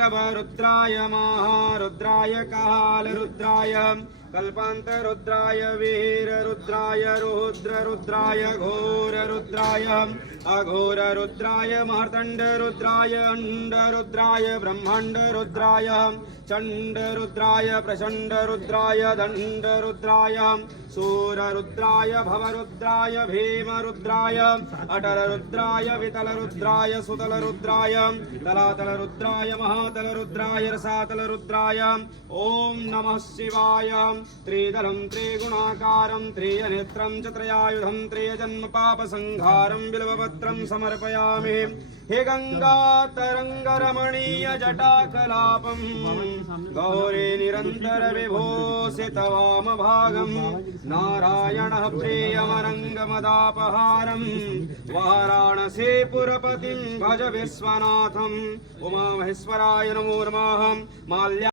वीरवरुद्राय महारुद्राय कालरुद्राय कल्पान्तरुद्राय वीररुद्राय रुद्ररुद्राय घोररुद्राय अघोररुद्राय मार्तण्डरुद्राय अण्डरुद्राय ब्रह्माण्डरुद्राय चण्डरुद्राय प्रचण्डरुद्राय दण्डरुद्राय सूररुद्राय भवरुद्राय भीमरुद्राय अटलरुद्राय वितलरुद्राय सुतलरुद्राय तलातलरुद्राय महातलरुद्राय रसातलरुद्राय ॐ नमः शिवाय। त्रिदलं त्रिगुणाकारं त्रिनेत्रं च त्रयायुधं त्रिजन्मपापसंहारं बिल्वपत्रं समर्पयामि। हे गंगा तरंगरमणीय जटाकलापं गौरी निरंतर विभूषित वामभागं नारायणः प्रियमरङ्गमदापहारं वाराणसीपुरपतिं भज विश्वनाथं। उमामहेश्वराय नमो नमः। माल्या